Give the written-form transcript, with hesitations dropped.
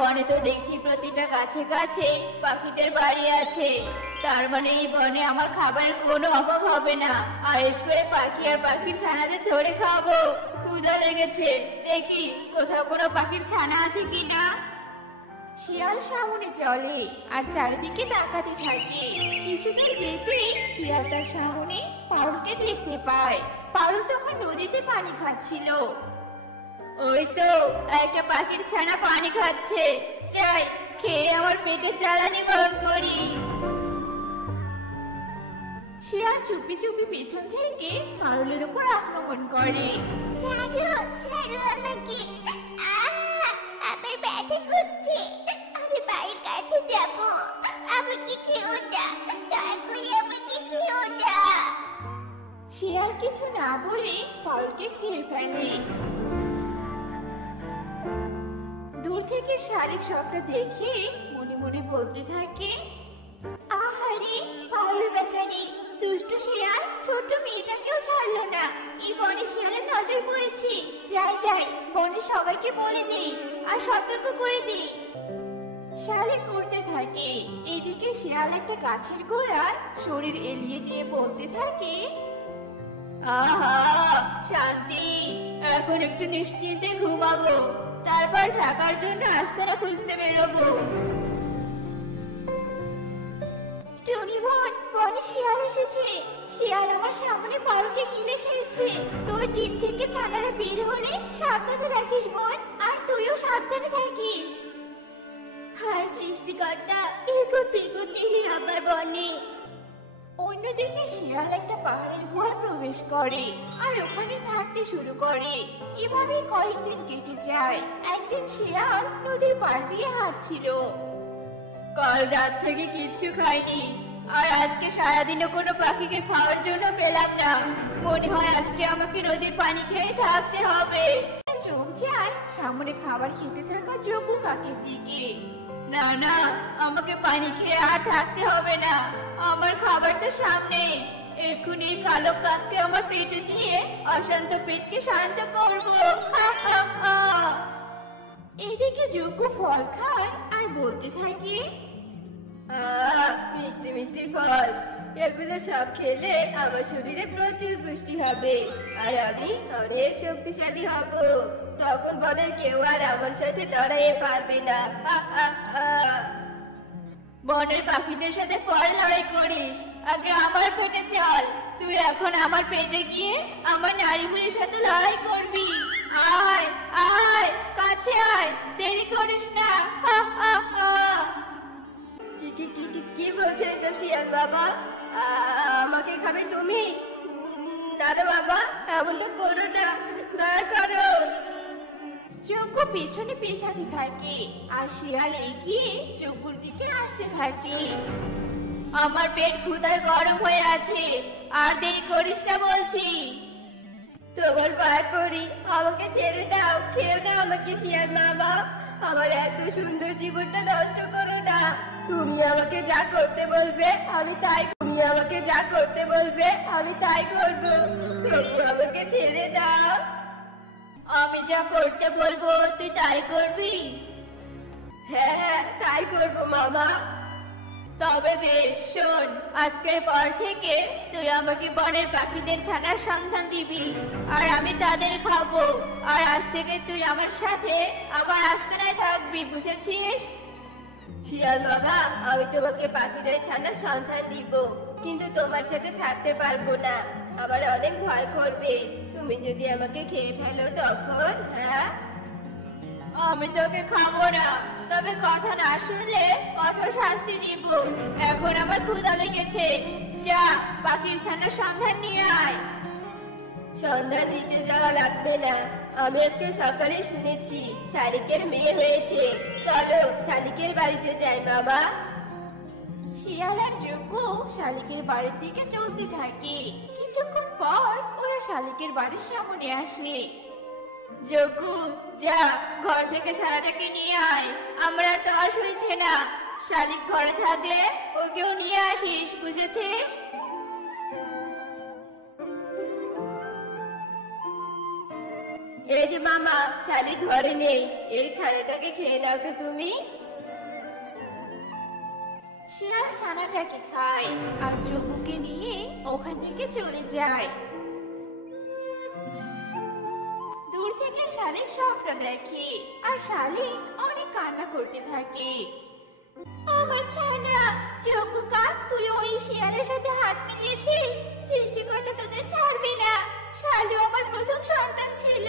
বনে তো দেখছি প্রতিটা গাছে গাছে পাখিদের বাড়ি আছে। তার মানে এই বনে আমার খাবারের কোনো অভাব হবে না। আয়েশ করে পাখি আর পাখির ছানাদের ধরে খাবো। ক্ষুধা লেগেছে, দেখি কোথাও কোনো পাখির ছানা আছে কিনা। শিয়াল সামনে চলে আর চারিদিকে তাকাতে থাকে। কিছুদূর যেতেই শিয়াল তার সামনে পারুলকে দেখতে পায়। পারুল তখন নদীতে পানি খাচ্ছিল। ওই তো একটা পাখির ছানা পানি খাচ্ছে, যাই খেয়ে আমার পেটে জ্বালানি বরণ করি। শিয়াল চুপি চুপি পেছন থেকে পারুলের উপর আক্রমণ করে। ছাড়ো ছাড়ো আমাকে, আমার ব্যথা করছে, আমি বাড়ির কাছে যাব, আমাকে খেও না, দয়া করে আমাকে খেও না। শিয়াল কিছু না বলে পারুলকে খেয়ে ফেলে। দূর থেকে শালিক সবটা দেখে মনে মনে বলতে থাকে, আহারে পারুল বেচারি, দুষ্টু শিয়াল ছোট মেয়েটাকেও ছাড়লো না। এই বনে শিয়ালের নজর পড়েছে। যাই যাই, বনে সবাইকে বলে দেই আর সতর্ক করে দেই। শালিক উড়তে থাকে। এদিকে শিয়াল একটা গাছের গোড়ায় শরীর এলিয়ে দিয়ে বলতে থাকে, আহা শান্তি, এখন একটু নিশ্চিন্তে ঘুমাবো, তারপর থাকার জন্য আস্তানা খুঁজতে বেরোবো। টনি বোন, বনে শিয়াল এসেছে। শিয়াল আমার সামনে পারুকে গিলে খেয়েছে। তোর ডিম থেকে ছানারা বের হলে সাবধানে রাখিস বোন, আর তুইও সাবধানে থাকিস। হায় সৃষ্টিকর্তা, এগো বিপত্তি আবার বনে। অন্যদিকে শিয়াল একটা পাহাড়ের গুহায় প্রবেশ করে আর ওখানে থাকতে শুরু করে। এভাবে কয়েকদিন কেটে যায়। একদিন শিয়াল নদীর পাড় দিয়ে হাঁটছিল। কাল রাত থেকে কিছু খাইনি, আর আজকে সারাদিনও কোনো পাখিকে খাওয়ার জন্য পেলাম না। মনে হয় আজকে আমাকে নদীর পানি খেয়ে থাকতে হবে। চোখ যায় সামনে খাবার খেতে থাকা জগু কাকের দিকে। না না, আমাকে পানি খেয়ে আর থাকতে হবে না, আমার খাবার তো সামনে। এক্ষুনি কালো কাককে আমার পেটে দিয়ে অশান্ত পেটকে শান্ত করবো। এদিকে জগু ফল খায় আর বলতে থাকে, মিষ্টি মিষ্টি ফল, এগুলো সব খেলে আমার শরীরে প্রচুর পুষ্টি হবে আর আমি অনেক শক্তিশালী হব। তখন বনের কেউ আর আমার সাথে লড়াইয়ে পারবে না। বনের পাখিদের সাথে পরে লড়াই করিস, আগে আমার পেটে চল। তুই এখন আমার পেটে গিয়ে আমার নারী বুড়ির সাথে লড়াই করবি। আয় আয়, কাছে আয়, দেরি করিস না। কি বলছে এসব শিয়াল বাবা? আমাকে খাবে তুমি? দাদা বাবা, এমনটা করো না, দয়া করো। যজ্ঞ পেছনে পেছাতে থাকে আর শিয়াল এগিয়ে যজ্ঞর দিকে আসতে থাকে। আমার পেট ক্ষুধায় গরম হয়ে আছে, আর দেরি করিস না বলছি। তোমার পায়ে পড়ি, আমাকে ছেড়ে দাও, খেয়ে দাও আমাকে শিয়াল বাবা। আমার এত সুন্দর জীবনটা নষ্ট করো না। তুমি আমাকে যা করতে বলবে আমি তাই, তুমি আমাকে যা করতে বলবে আমি তাই করবো। তবু আমাকে ছেড়ে দাও। আমি যা করতে বলবো তুই তাই করবি? হ্যাঁ, তাই করবো মামা। তবে বেশ, শোন, আজকের পর থেকে তুই আমাকে বনের পাখিদের ছানার সন্ধান দিবি আর আমি তাদের খাবো। আর আজ থেকে তুই আমার সাথে আমার আস্তানায় থাকবি, বুঝেছিস? শিয়াল বাবা, আমি তোমাকে পাখিদের ছানার সন্ধান দিব, কিন্তু তোমার সাথে থাকতে পারবো না। আমার অনেক ভয় করবে, তুমি যদি আমাকে খেয়ে ফেলো তখন। হ্যাঁ, আমি তোকে খাবো না, তবে কথা না শুনলে কঠোর শাস্তি দিব। এখন আমার ক্ষুধা লেগেছে, যা পাখির ছানার সন্ধান নিয়ে আয়। সন্ধান দিতে যাওয়া লাগবে না, আমি আজকে সকালে শুনেছি শালিকের মেয়ে হয়েছে। চলো শালিকের বাড়িতে যাই বাবা। শিয়াল আর যজ্ঞ শালিকের বাড়ির দিকে চলতে থাকে। কিছুক্ষণ পর ওরা শালিকের বাড়ির সামনে আসে। যজ্ঞ, যা ঘর থেকে ছানাটাকে নিয়ে আয়, আমরা তো আর শুনছে না। শালিক ঘরে থাকলে ওকেও নিয়ে আসিস, বুঝেছিস? এই যে মামা, শালি ঘরে নেই, এই ছানাটাকে খেয়ে নাও তো তুমি। শিয়াল ছানাটাকে খায় আর চকুকে নিয়ে ওখান থেকে চলে যায়। দূর থেকে শালিক সবটা দেখে আর শালিক অনেক কান্না করতে থাকে। আমার ছানা চকুকা, তুই ওই শিয়ালের সাথে হাত মিলিয়েছিস, সৃষ্টিকর্তা তোদের ছাড়বে না। শালু আমার প্রথম সন্তান ছিল।